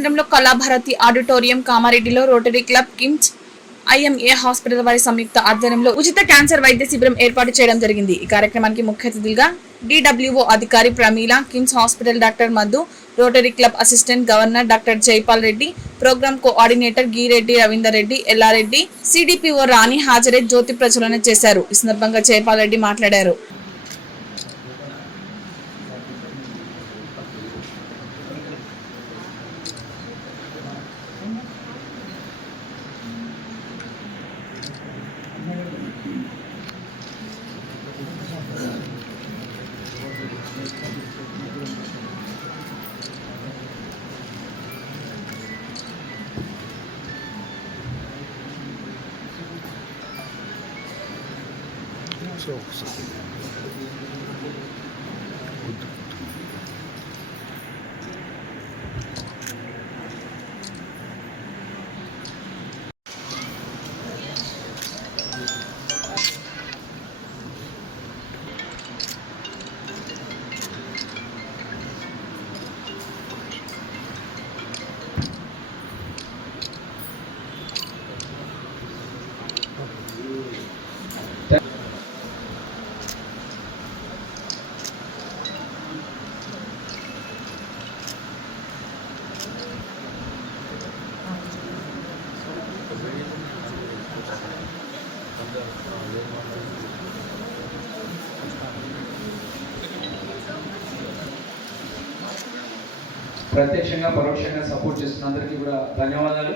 కేంద్రంలో కళాభారతి ఆడిటోరియం కామారెడ్డిలో rotary club KIMS IMA hospital వారి సంయుక్త ఆధ్వర్యంలో ఉచిత క్యాన్సర్ వైద్య శిబిరం ఏర్పాటు చేయడం జరిగింది. ఈ కార్యక్రమానికి ముఖ్య అతిథులుగా DWO అధికారి Pramila, KIMS hospital doctor Madhu, Rotary club assistant governor doctor Jaipal Reddy, programme coordinator Gireddy Ravinder Reddy, Yellareddy, CDPO Rani హాజరై జ్యోతి ప్రజ్వలన చేశారు. ఈ సందర్భంగా జైపాల్ రెడ్డి మాట్లాడారు. ప్రత్యక్షంగా పరోక్షంగా సపోర్ట్ చేస్తున్న అందరికీ కూడా ధన్యవాదాలు.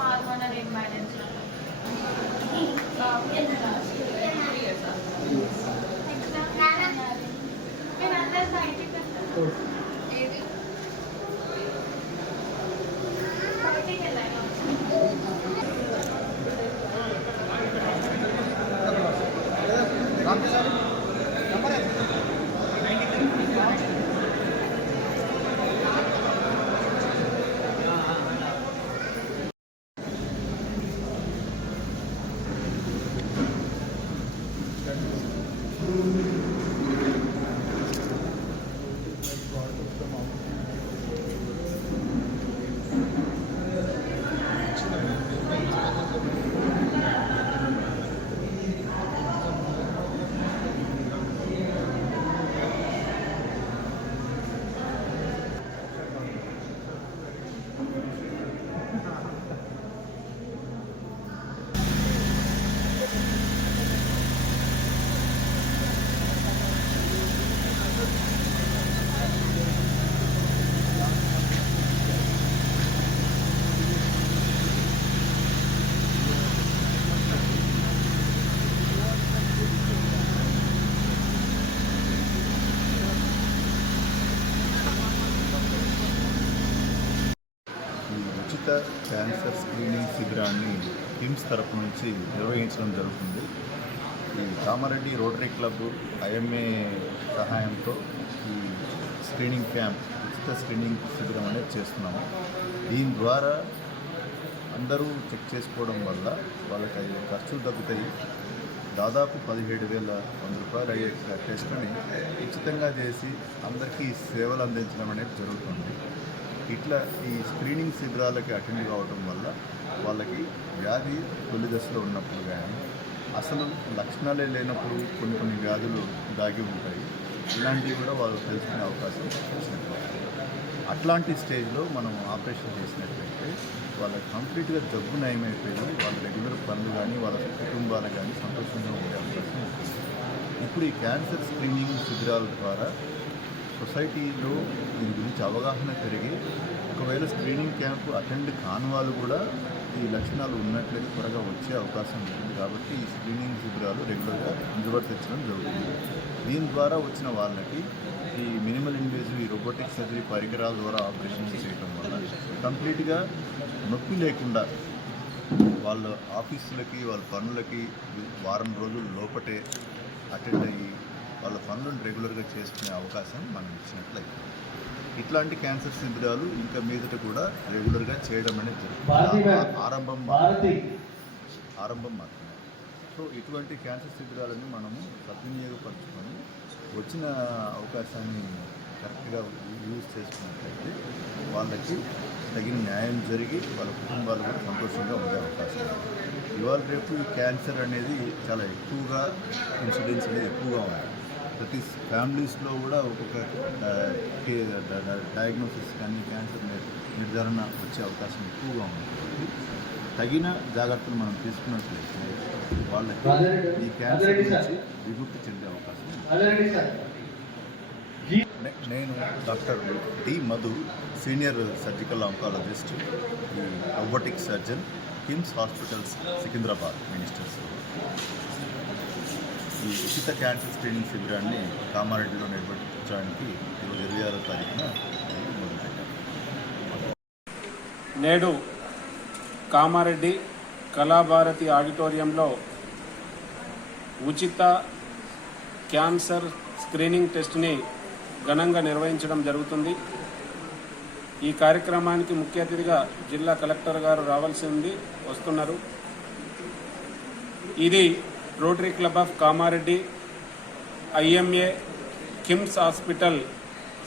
హార్మోనల్ ఇంబ్యాలెన్స్ స్క్రీనింగ్ శిబిరాన్ని కిమ్స్ తరపు నుంచి నిర్వహించడం జరుగుతుంది. ఈ కామారెడ్డి రోటరీ క్లబ్ ఐఎంఏ సహాయంతో ఈ స్క్రీనింగ్ క్యాంప్, ఉచిత స్క్రీనింగ్ శిబిరం అనేది చేస్తున్నాము. దీని ద్వారా అందరూ చెక్ చేసుకోవడం వల్ల వాళ్ళకి అయ్యే ఖర్చులు తగ్గుతాయి. దాదాపు 17,100 రూపాయలు అయ్యే టెస్ట్ని ఉచితంగా చేసి అందరికీ సేవలు అందించడం అనేది జరుగుతుంది. ఇట్లా ఈ స్క్రీనింగ్ శిబిరాలకి అటెండ్ కావడం వల్ల వాళ్ళకి వ్యాధి తొలి దశలో ఉన్నప్పుడు కానీ అసలు లక్షణాలే లేనప్పుడు కొన్ని వ్యాధులు దాగి ఉంటాయి. ఇలాంటివి కూడా వాళ్ళు తెలుసుకునే అవకాశం వచ్చినట్టు. అట్లాంటి స్టేజ్లో మనం ఆపరేషన్ చేసినట్లయితే వాళ్ళకి కంప్లీట్గా జబ్బు నయమైపోయి వాళ్ళ రెగ్యులర్ పనులు కానీ వాళ్ళ కుటుంబాలకు కానీ సంతోషంగా ఉండే అవకాశం ఉంటుంది. ఇప్పుడు ఈ క్యాన్సర్ స్క్రీనింగ్ శిబిరాల ద్వారా సొసైటీలో దీని గురించి అవగాహన పెరిగి ఒకవేళ స్క్రీనింగ్ క్యాంపు అటెండ్ కాని వాళ్ళు కూడా ఈ లక్షణాలు ఉన్నట్లయితే త్వరగా వచ్చే అవకాశం ఉంటుంది. కాబట్టి ఈ స్క్రీనింగ్ శిబిరాలు రెగ్యులర్గా నిర్వర్తించడం జరుగుతుంది. దీని ద్వారా వచ్చిన వాళ్ళకి ఈ మినిమల్ ఇన్వేజివ్ ఈ రోబోటిక్ సర్జరీ పరికరాల ద్వారా ఆపరేషన్ చేయడం వల్ల కంప్లీట్గా నొప్పి లేకుండా వాళ్ళ ఆఫీసులకి వాళ్ళ పనులకి వారం రోజుల లోపటే అటెండ్ అయ్యి వాళ్ళ పనులను రెగ్యులర్గా చేసుకునే అవకాశం మనం ఇచ్చినట్లయితే ఇట్లాంటి క్యాన్సర్ శిబిరాలు ఇంకా మీదట కూడా రెగ్యులర్గా చేయడం అనేది జరుగుతుంది. ఆరంభం మాత్రమే. సో ఇటువంటి క్యాన్సర్ శిబిరాలను మనము సద్వినియోగపరచుకొని వచ్చిన అవకాశాన్ని కరెక్ట్గా యూజ్ చేసుకున్నట్లయితే వాళ్ళకి తగిన న్యాయం జరిగి వాళ్ళ కుటుంబాలు కూడా సంతోషంగా ఉండే అవకాశం ఉంది. ఇవాళ రేపు ఈ క్యాన్సర్ అనేది చాలా ఎక్కువగా ఇన్సిడెన్స్ అనేది ఎక్కువగా ఉంది. ప్రతి ఫ్యామిలీస్లో కూడా ఒక్కొక్క డయాగ్నోసిస్ కానీ క్యాన్సర్ నిర్ధారణ వచ్చే అవకాశం ఎక్కువగా ఉంది. కాబట్టి తగిన జాగ్రత్తలు మనం తీసుకున్నట్లయితే వాళ్ళకి ఈ క్యాన్సర్ నుంచి విముక్తి చెందే అవకాశం ఉంది. నేను doctor D Madhu, senior surgical oncologist, ఈ robotic surgeon, KIMS hospitals Secunderabad ministers. ఈ ఉచిత క్యాన్సర్ స్క్రీనింగ్ శిబిరాన్ని కామారెడ్డిలో నిర్వహించడానికి 26వ తారీఖున మొదలుపెట్టారు. నేడు కామారెడ్డి కళాభారతి ఆడిటోరియంలో ఉచిత క్యాన్సర్ స్క్రీనింగ్ టెస్ట్ని ఘనంగా నిర్వహించడం జరుగుతుంది. ఈ కార్యక్రమానికి ముఖ్య అతిథిగా జిల్లా కలెక్టర్ గారు రావాల్సి ఉంది, వస్తున్నారు. ఇది rotary club of Kamareddy, IMA, KIMS hospital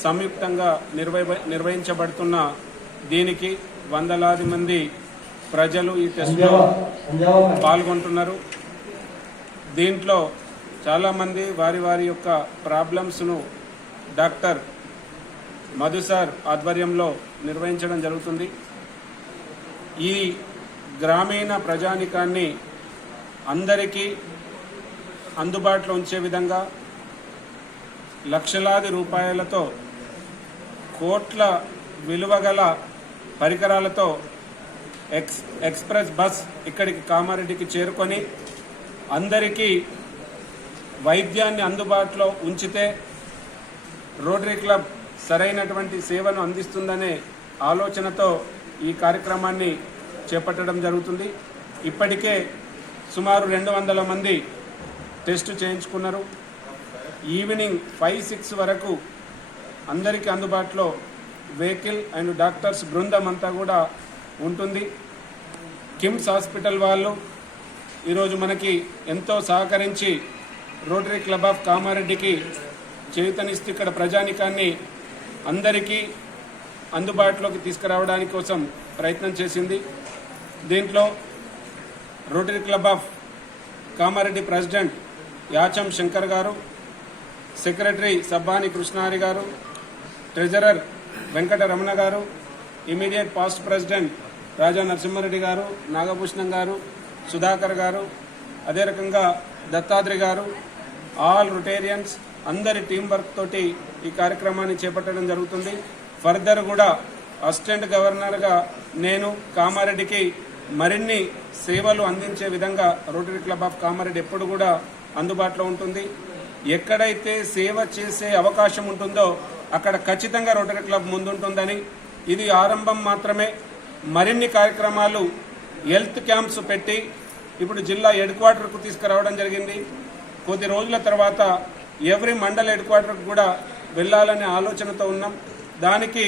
సంయుక్తంగా నిర్వహించబడుతున్న దీనికి వందలాది మంది ప్రజలు ఈ టెస్ట్లో పాల్గొంటున్నారు. దీంట్లో చాలామంది వారి వారి యొక్క ప్రాబ్లమ్స్ను డాక్టర్ మధు సార్ ఆధ్వర్యంలో నిర్వహించడం జరుగుతుంది. ఈ గ్రామీణ ప్రజానికాన్ని అందరికీ అందుబాటులో ఉంచే విధంగా లక్షలాది రూపాయలతో కోట్ల విలువగల పరికరాలతో ఎక్స్ప్రెస్ బస్ ఇక్కడికి కామారెడ్డికి చేరుకొని అందరికీ వైద్యాన్ని అందుబాటులో ఉంచితే రోటరీ క్లబ్ సరైనటువంటి సేవను అందిస్తుందనే ఆలోచనతో ఈ కార్యక్రమాన్ని చేపట్టడం జరుగుతుంది. ఇప్పటికే సుమారు 200 మంది టెస్ట్ చేయించుకున్నారు. ఈవినింగ్ 5-6 వరకు అందరికీ అందుబాటులో వెహికల్ అండ్ డాక్టర్స్ బృందం అంతా కూడా ఉంటుంది. కిమ్స్ హాస్పిటల్ వాళ్ళు ఈరోజు మనకి ఎంతో సహకరించి రోటరీ క్లబ్ ఆఫ్ కామారెడ్డికి చేయూతనిస్తూ ఇక్కడ ప్రజానికాన్ని అందరికీ అందుబాటులోకి తీసుకురావడానికి కోసం ప్రయత్నం చేసింది. దీంట్లో rotary club of Kamareddy president Yacham Shankar గారు, సెక్రటరీ సబ్బాని కృష్ణారి గారు, ట్రెజరర్ వెంకట రమణ గారు, ఇమీడియట్ పాస్ట్ ప్రెసిడెంట్ రాజా నరసింహారెడ్డి గారు, నాగభూషణం గారు, సుధాకర్ గారు, అదే రకంగా దత్తాద్రి గారు, ఆల్ రొటేరియన్స్ అందరి టీం వర్క్ తోటి ఈ కార్యక్రమాన్ని చేపట్టడం జరుగుతుంది. ఫర్దర్ కూడా అసిస్టెంట్ గవర్నర్గా నేను కామారెడ్డికి మరిన్ని సేవలు అందించే విధంగా రోటరీ క్లబ్ ఆఫ్ కామారెడ్డి ఎప్పుడు కూడా అందుబాటులో ఉంటుంది. ఎక్కడైతే సేవ చేసే అవకాశం ఉంటుందో అక్కడ ఖచ్చితంగా రోటరీ క్లబ్ ముందుంటుందని, ఇది ఆరంభం మాత్రమే. మరిన్ని కార్యక్రమాలు హెల్త్ క్యాంప్స్ పెట్టి ఇప్పుడు జిల్లా హెడ్ క్వార్టర్కు తీసుకురావడం జరిగింది. కొద్ది రోజుల తర్వాత ఎవ్రీ మండల్ హెడ్ క్వార్టర్కు కూడా వెళ్ళాలనే ఆలోచనతో ఉన్నాం. దానికి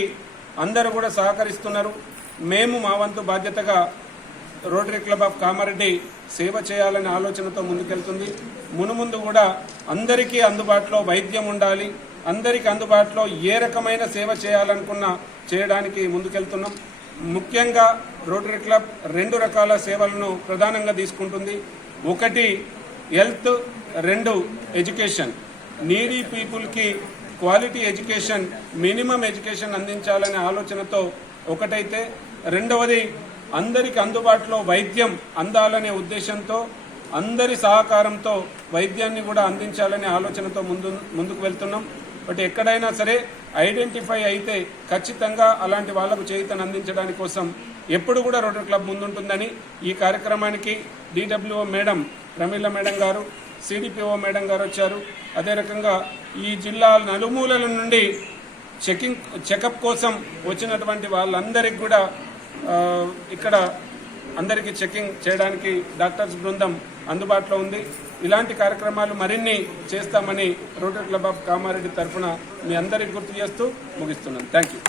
అందరూ కూడా సహకరిస్తున్నారు. మేము మా వంతు బాధ్యతగా రోటరీ క్లబ్ ఆఫ్ కామారెడ్డి సేవ చేయాలనే ఆలోచనతో ముందుకెళ్తుంది. మునుముందు కూడా అందరికీ అందుబాటులో వైద్యం ఉండాలి, అందరికీ అందుబాటులో ఏ రకమైన సేవ చేయాలనుకున్నా చేయడానికి ముందుకెళ్తున్నాం. ముఖ్యంగా రోటరీ క్లబ్ 2 రకాల సేవలను ప్రధానంగా తీసుకుంటుంది. ఒకటి హెల్త్, 2 ఎడ్యుకేషన్. నీడీ పీపుల్కి క్వాలిటీ ఎడ్యుకేషన్, మినిమం ఎడ్యుకేషన్ అందించాలనే ఆలోచనతో ఒకటైతే, రెండవది అందరికి అందుబాటులో వైద్యం అందాలనే ఉద్దేశంతో అందరి సహకారంతో వైద్యాన్ని కూడా అందించాలనే ఆలోచనతో ముందుకు వెళ్తున్నాం. బట్ ఎక్కడైనా సరే ఐడెంటిఫై అయితే ఖచ్చితంగా అలాంటి వాళ్లకు చేయూతను అందించడానికి కోసం ఎప్పుడు కూడా రోటరీ క్లబ్ ముందుంటుందని ఈ కార్యక్రమానికి DWO మేడం ప్రమీల మేడం గారు, CDPO మేడం గారు వచ్చారు. అదే రకంగా ఈ జిల్లా నలుమూలల నుండి చెకప్ కోసం వచ్చినటువంటి వాళ్ళందరికీ కూడా ఇక్కడ అందరికీ చెకింగ్ చేయడానికి డాక్టర్స్ బృందం అందుబాటులో ఉంది. ఇలాంటి కార్యక్రమాలు మరిన్ని చేస్తామని రోటరీ క్లబ్ ఆఫ్ కామారెడ్డి తరఫున మీ అందరికీ గుర్తు చేస్తూ ముగిస్తున్నాను. Thank you.